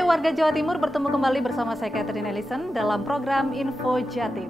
Hai warga Jawa Timur, bertemu kembali bersama saya Catherine Ellison dalam program Info Jatim.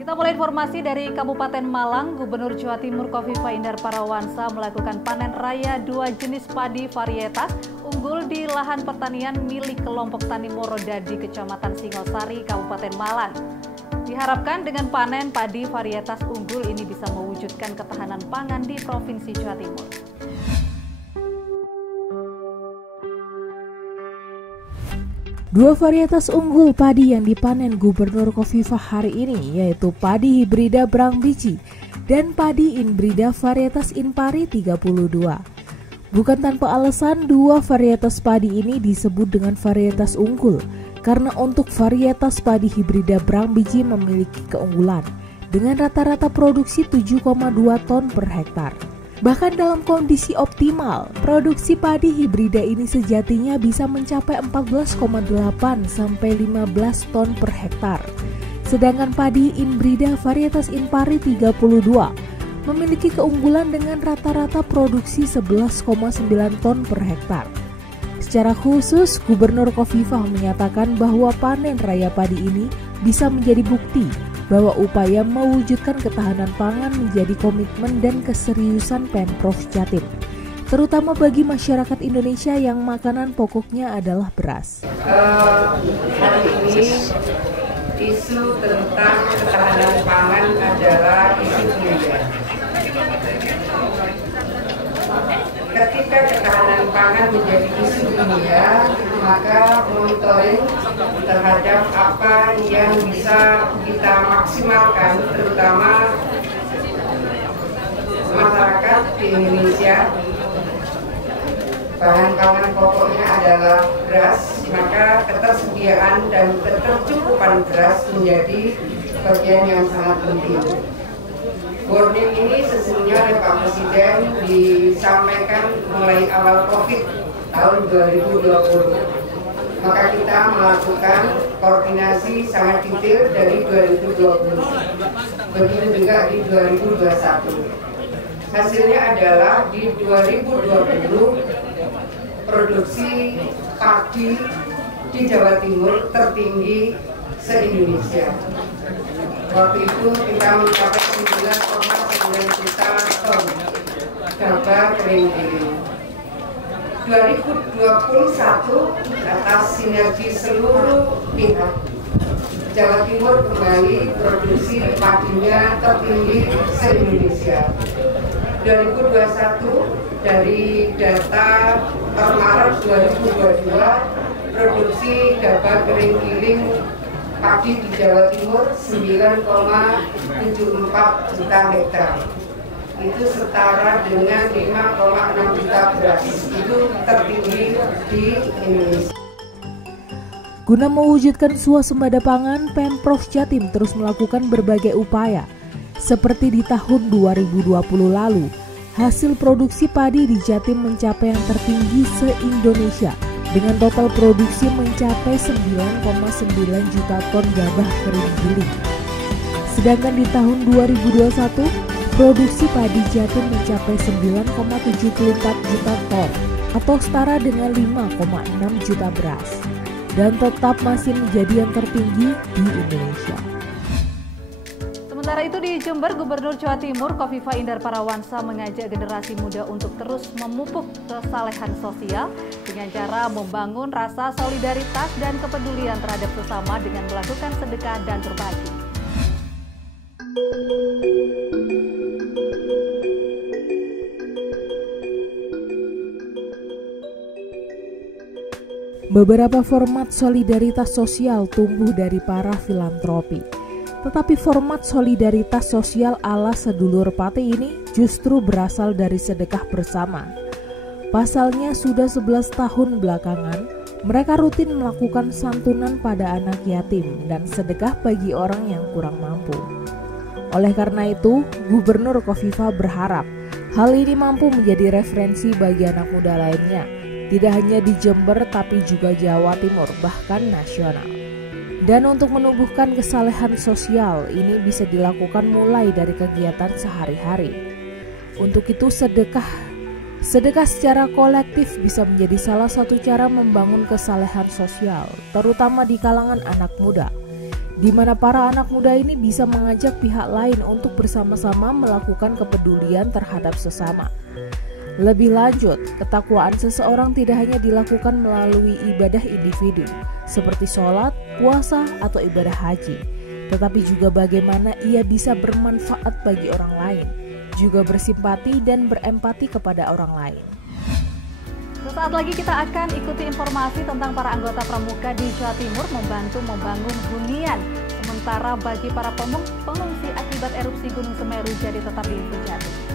Kita mulai informasi dari Kabupaten Malang. Gubernur Jawa Timur Khofifah Indar Parawansa melakukan panen raya 2 jenis padi varietas unggul di lahan pertanian milik kelompok tani Morodadi, Kecamatan Singosari, Kabupaten Malang. Diharapkan dengan panen padi varietas unggul ini bisa mewujudkan ketahanan pangan di Provinsi Jawa Timur. Dua varietas unggul padi yang dipanen Gubernur Khofifah hari ini yaitu padi hibrida Brang Biji dan padi inbrida varietas Inpari 32. Bukan tanpa alasan dua varietas padi ini disebut dengan varietas unggul karena untuk varietas padi hibrida Brang Biji memiliki keunggulan dengan rata-rata produksi 7,2 ton per hektar. Bahkan dalam kondisi optimal, produksi padi hibrida ini sejatinya bisa mencapai 14,8 sampai 15 ton per hektar. Sedangkan padi inbrida varietas Inpari 32 memiliki keunggulan dengan rata-rata produksi 11,9 ton per hektar. Secara khusus, Gubernur Khofifah menyatakan bahwa panen raya padi ini bisa menjadi bukti bahwa upaya mewujudkan ketahanan pangan menjadi komitmen dan keseriusan Pemprov Jatim, terutama bagi masyarakat Indonesia yang makanan pokoknya adalah beras. Hari ini isu tentang ketahanan pangan adalah isu dunia. Ketika ketahanan pangan menjadi isu dunia, maka monitoring terhadap apa yang bisa kita maksimalkan, terutama masyarakat di Indonesia. Bahan pangan pokoknya adalah beras, maka ketersediaan dan ketercukupan beras menjadi bagian yang sangat penting. Warning ini sesungguhnya oleh Pak Presiden disampaikan mulai awal COVID tahun 2020. Maka kita melakukan koordinasi sangat detail dari 2020. Begitu juga di 2021. Hasilnya adalah di 2020 produksi padi di Jawa Timur tertinggi se-Indonesia. Waktu itu kita mencapai 9,9 juta ton gabah kering giling. 2021 atas sinergi seluruh pihak, Jawa Timur kembali produksi padinya tertinggi se-Indonesia. 2021 dari data per Maret 2022 produksi gabah kering giling padi di Jawa Timur 9,74 juta hektar. Itu setara dengan 5,6 juta beras. Itu tertinggi di Indonesia. Guna mewujudkan swasembada pangan, Pemprov Jatim terus melakukan berbagai upaya. Seperti di tahun 2020 lalu, hasil produksi padi di Jatim mencapai yang tertinggi se-Indonesia dengan total produksi mencapai 9,9 juta ton gabah kering giling. Sedangkan di tahun 2021, produksi padi Jatim mencapai 9,74 juta ton atau setara dengan 5,6 juta beras dan tetap masih menjadi yang tertinggi di Indonesia. Sementara itu di Jember, Gubernur Jawa Timur Khofifah Indar Parawansa mengajak generasi muda untuk terus memupuk kesalehan sosial dengan cara membangun rasa solidaritas dan kepedulian terhadap sesama dengan melakukan sedekah dan berbagi. Beberapa format solidaritas sosial tumbuh dari para filantropi. Tetapi format solidaritas sosial ala sedulur Pati ini justru berasal dari sedekah bersama. Pasalnya sudah 11 tahun belakangan, mereka rutin melakukan santunan pada anak yatim dan sedekah bagi orang yang kurang mampu. Oleh karena itu, Gubernur Khofifah berharap Hal ini mampu menjadi referensi bagi anak muda lainnya, tidak hanya di Jember tapi juga Jawa Timur, bahkan nasional. Dan untuk menumbuhkan kesalehan sosial, ini bisa dilakukan mulai dari kegiatan sehari-hari. Untuk itu sedekah secara kolektif bisa menjadi salah satu cara membangun kesalehan sosial, terutama di kalangan anak muda, di mana para anak muda ini bisa mengajak pihak lain untuk bersama-sama melakukan kepedulian terhadap sesama. Lebih lanjut, ketakwaan seseorang tidak hanya dilakukan melalui ibadah individu, seperti sholat, puasa, atau ibadah haji, tetapi juga bagaimana ia bisa bermanfaat bagi orang lain, juga bersimpati dan berempati kepada orang lain. Sesaat lagi kita akan ikuti informasi tentang para anggota pramuka di Jawa Timur membantu membangun hunian. Sementara bagi para pengungsi akibat erupsi Gunung Semeru jadi tetap diinfujati.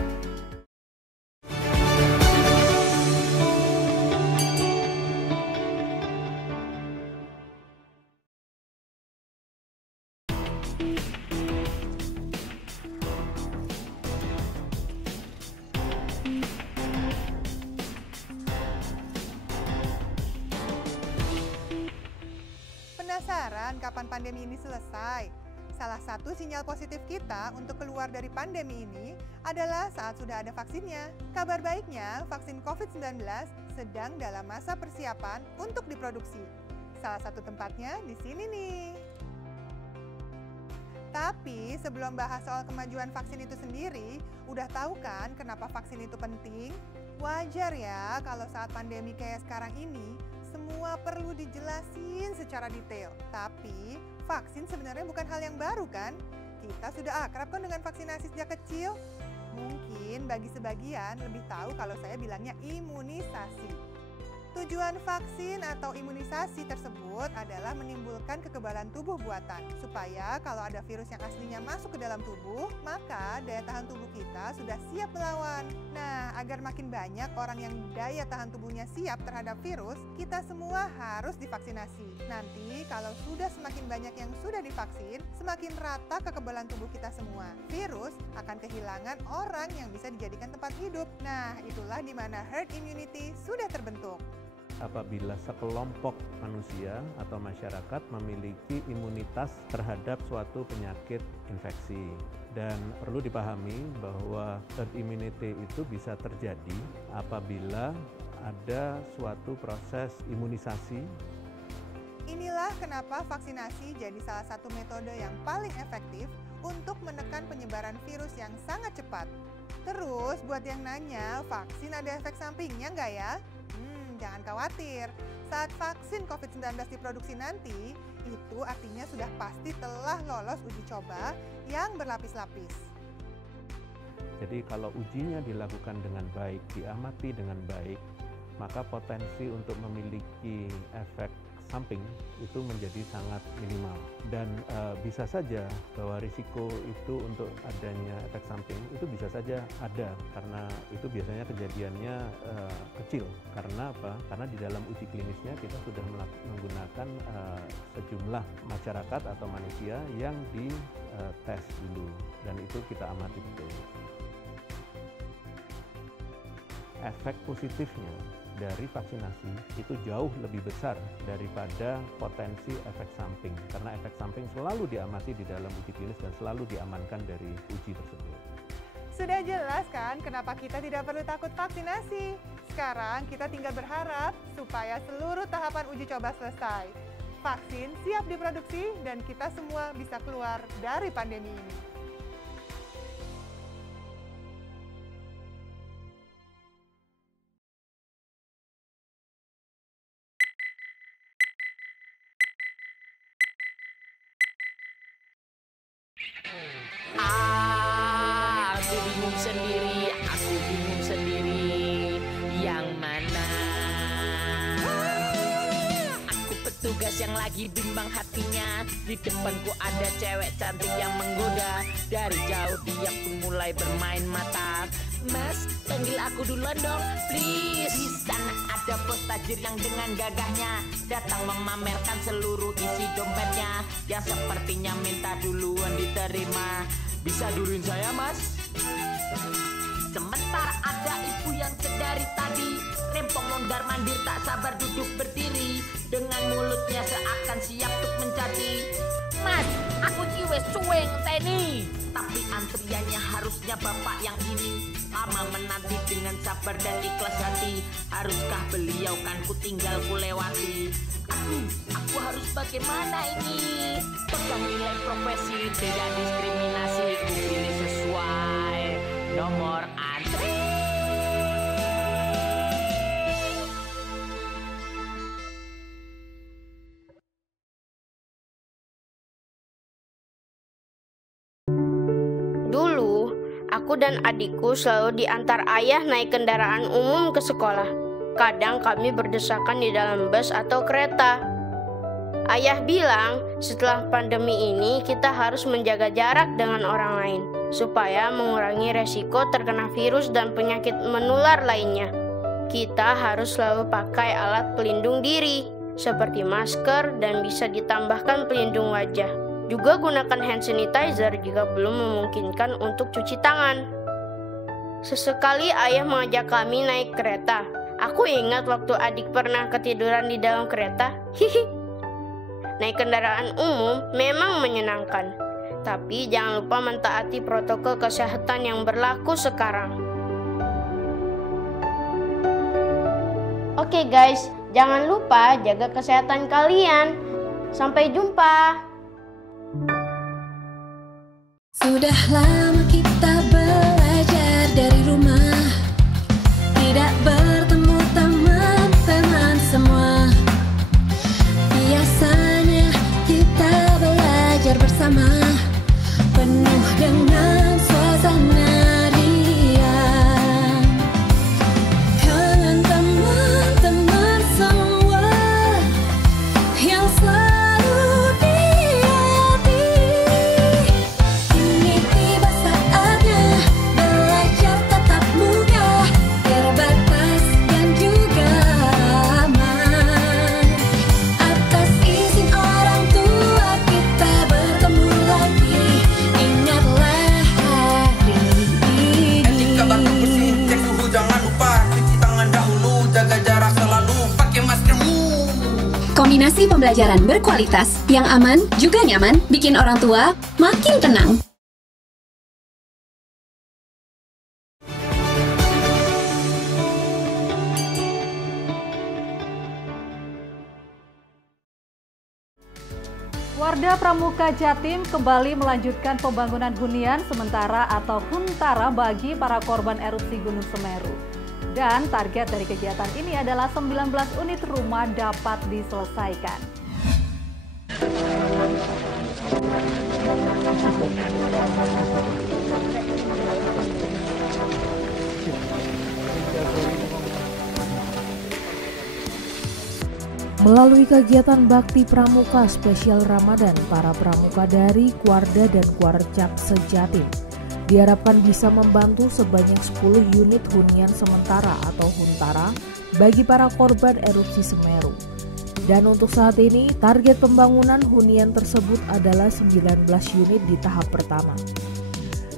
Penasaran kapan pandemi ini selesai? Salah satu sinyal positif kita untuk keluar dari pandemi ini adalah saat sudah ada vaksinnya. Kabar baiknya, vaksin COVID-19 sedang dalam masa persiapan untuk diproduksi. Salah satu tempatnya di sini nih. Tapi sebelum bahas soal kemajuan vaksin itu sendiri, udah tahu kan kenapa vaksin itu penting? Wajar ya kalau saat pandemi kayak sekarang ini, semua perlu dijelasin secara detail. Tapi vaksin sebenarnya bukan hal yang baru kan? Kita sudah akrab kan dengan vaksinasi sejak kecil? Mungkin bagi sebagian lebih tahu kalau saya bilangnya imunisasi. Tujuan vaksin atau imunisasi tersebut adalah menimbulkan kekebalan tubuh buatan, supaya kalau ada virus yang aslinya masuk ke dalam tubuh, maka daya tahan tubuh kita sudah siap melawan. Nah, agar makin banyak orang yang daya tahan tubuhnya siap terhadap virus, kita semua harus divaksinasi. Nanti kalau sudah semakin banyak yang sudah divaksin, semakin rata kekebalan tubuh kita semua. Virus akan kehilangan orang yang bisa dijadikan tempat hidup. Nah, itulah di mana herd immunity sudah terbentuk. Apabila sekelompok manusia atau masyarakat memiliki imunitas terhadap suatu penyakit infeksi. Dan perlu dipahami bahwa herd immunity itu bisa terjadi apabila ada suatu proses imunisasi. Inilah kenapa vaksinasi jadi salah satu metode yang paling efektif untuk menekan penyebaran virus yang sangat cepat. Terus buat yang nanya, vaksin ada efek sampingnya nggak ya? Jangan khawatir, saat vaksin COVID-19 diproduksi nanti, itu artinya sudah pasti telah lolos uji coba yang berlapis-lapis. Jadi kalau ujinya dilakukan dengan baik, diamati dengan baik, maka potensi untuk memiliki efek samping itu menjadi sangat minimal. Dan bisa saja bahwa risiko itu untuk adanya efek samping itu bisa saja ada, karena itu biasanya kejadiannya kecil. Karena apa? Karena di dalam uji klinisnya kita sudah menggunakan sejumlah masyarakat atau manusia yang dites dulu, dan itu kita amati betul. Efek positifnya dari vaksinasi itu jauh lebih besar daripada potensi efek samping, karena efek samping selalu diamati di dalam uji klinis dan selalu diamankan dari uji tersebut. Sudah jelas kan kenapa kita tidak perlu takut vaksinasi? Sekarang kita tinggal berharap supaya seluruh tahapan uji coba selesai. Vaksin siap diproduksi dan kita semua bisa keluar dari pandemi ini. Aku bingung sendiri, yang mana? Aku petugas yang lagi bimbang hatinya. Di depanku ada cewek cantik yang menggoda. Dari jauh dia pun mulai bermain mata. Mas, panggil aku duluan dong, please. Di sana ada bos tajir yang dengan gagahnya datang memamerkan seluruh isi dompetnya, yang sepertinya minta duluan diterima. Bisa duluin saya, Mas? Sementara ada ibu yang sedari tadi rempong mondar mandir tak sabar duduk berdiri, dengan mulutnya seakan siap untuk mencaci. Mas, aku ciwes cuwe ngenteni. Tapi antriannya harusnya bapak yang ini. Lama menanti dengan sabar dan ikhlas hati. Haruskah beliau kan ku tinggal ku lewati? Aduh, aku harus bagaimana ini? Pegang nilai profesi, tidak diskriminasi, ku pilih sesuai nomor antri. Dulu, aku dan adikku selalu diantar ayah naik kendaraan umum ke sekolah. Kadang kami berdesakan di dalam bus atau kereta. Ayah bilang, setelah pandemi ini kita harus menjaga jarak dengan orang lain, supaya mengurangi resiko terkena virus dan penyakit menular lainnya. Kita harus selalu pakai alat pelindung diri, seperti masker dan bisa ditambahkan pelindung wajah. Juga gunakan hand sanitizer jika belum memungkinkan untuk cuci tangan. Sesekali ayah mengajak kami naik kereta. Aku ingat waktu adik pernah ketiduran di dalam kereta. Hihi. Naik kendaraan umum memang menyenangkan, tapi jangan lupa mentaati protokol kesehatan yang berlaku sekarang. Oke guys, jangan lupa jaga kesehatan kalian. Sampai jumpa. Sudah lama kita belajar dari rumah, tidak bertemu teman-teman semua. Biasanya kita belajar bersama, penuh dengan suasana riang. Kangen teman-teman semua yang selalu di hati. Kini tiba saatnya belajar tatap muka, terbatas dan juga aman. Atas izin orang tua kita bertemu lagi, ingatlah hari ini. Etika baku bersih, cek suhu jangan lupa, cuci tangan dahulu, jaga jarak selalu, pakai maskermu. Kombinasi pembelajaran berkualitas yang aman juga nyaman bikin orang tua makin tenang. Warga Pramuka Jatim kembali melanjutkan pembangunan hunian sementara atau huntara bagi para korban erupsi Gunung Semeru. Dan target dari kegiatan ini adalah 19 unit rumah dapat diselesaikan. Melalui kegiatan Bakti Pramuka Spesial Ramadan, para pramuka dari Kuarda dan Kuarcap Sejatim diharapkan bisa membantu sebanyak 10 unit hunian sementara atau huntara bagi para korban erupsi Semeru. Dan untuk saat ini, target pembangunan hunian tersebut adalah 19 unit di tahap pertama.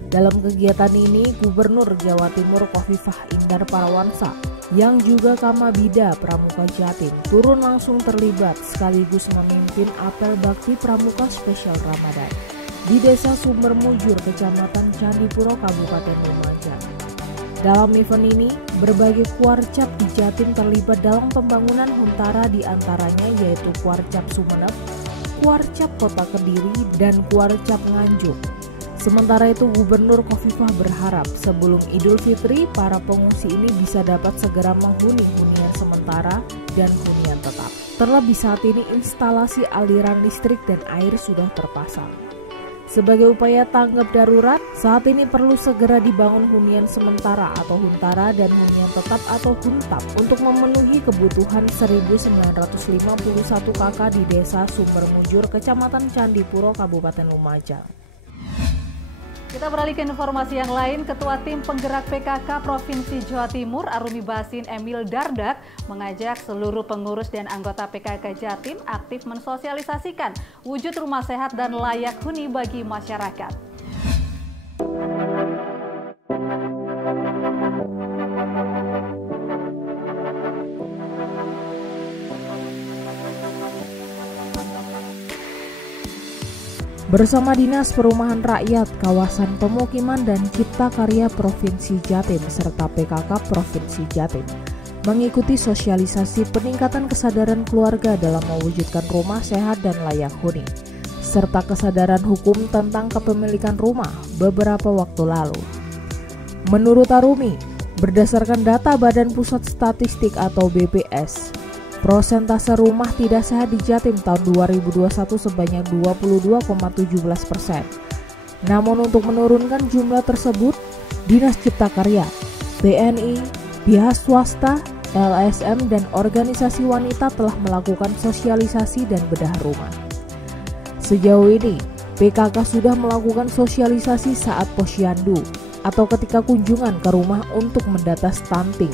Dalam kegiatan ini, Gubernur Jawa Timur Khofifah Indar Parawansa yang juga Kamabida Pramuka Jatim turun langsung terlibat sekaligus memimpin apel Bakti Pramuka Spesial Ramadan di Desa Sumber Mujur, Kecamatan Candipuro, Kabupaten Lumajang. Dalam event ini, berbagai kuarcap di Jatim terlibat dalam pembangunan huntara, di antaranya yaitu Kuarcap Sumeneb, Kuarcap Kota Kediri, dan Kuarcap Nganjuk. Sementara itu, Gubernur Khofifah berharap sebelum Idul Fitri, para pengungsi ini bisa dapat segera menghuni hunian sementara dan hunian tetap. Terlebih saat ini instalasi aliran listrik dan air sudah terpasang. Sebagai upaya tanggap darurat, saat ini perlu segera dibangun hunian sementara atau huntara dan hunian tetap atau huntap untuk memenuhi kebutuhan 1951 KK di Desa Sumber Mujur, Kecamatan Candipuro, Kabupaten Lumajang. Kita beralih ke informasi yang lain. Ketua Tim Penggerak PKK Provinsi Jawa Timur, Arumi Basin Emil Dardak, mengajak seluruh pengurus dan anggota PKK Jatim aktif mensosialisasikan wujud rumah sehat dan layak huni bagi masyarakat. bersama Dinas Perumahan Rakyat, Kawasan Pemukiman dan Cipta Karya Provinsi Jatim serta PKK Provinsi Jatim mengikuti sosialisasi peningkatan kesadaran keluarga dalam mewujudkan rumah sehat dan layak huni, serta kesadaran hukum tentang kepemilikan rumah beberapa waktu lalu. Menurut Arumi, berdasarkan data Badan Pusat Statistik atau BPS, prosentase rumah tidak sehat di Jatim tahun 2021 sebanyak 22,17%. Namun untuk menurunkan jumlah tersebut, Dinas Cipta Karya, TNI, pihak swasta, LSM, dan organisasi wanita telah melakukan sosialisasi dan bedah rumah. Sejauh ini, PKK sudah melakukan sosialisasi saat posyandu atau ketika kunjungan ke rumah untuk mendata stunting.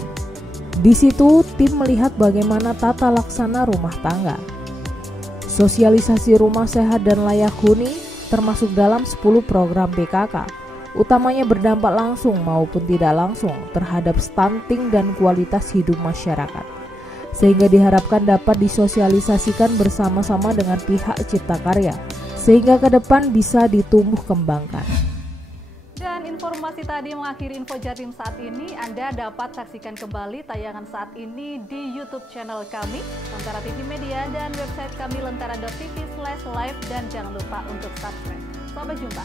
Di situ, tim melihat bagaimana tata laksana rumah tangga. Sosialisasi rumah sehat dan layak huni termasuk dalam 10 program PKK, utamanya berdampak langsung maupun tidak langsung terhadap stunting dan kualitas hidup masyarakat, sehingga diharapkan dapat disosialisasikan bersama-sama dengan pihak Cipta Karya, sehingga ke depan bisa ditumbuh kembangkan. Dan informasi tadi mengakhiri Info Jatim saat ini. Anda dapat saksikan kembali tayangan saat ini di YouTube channel kami, Lentera TV Media, dan website kami lentera.tv/live, dan jangan lupa untuk subscribe. Sampai jumpa.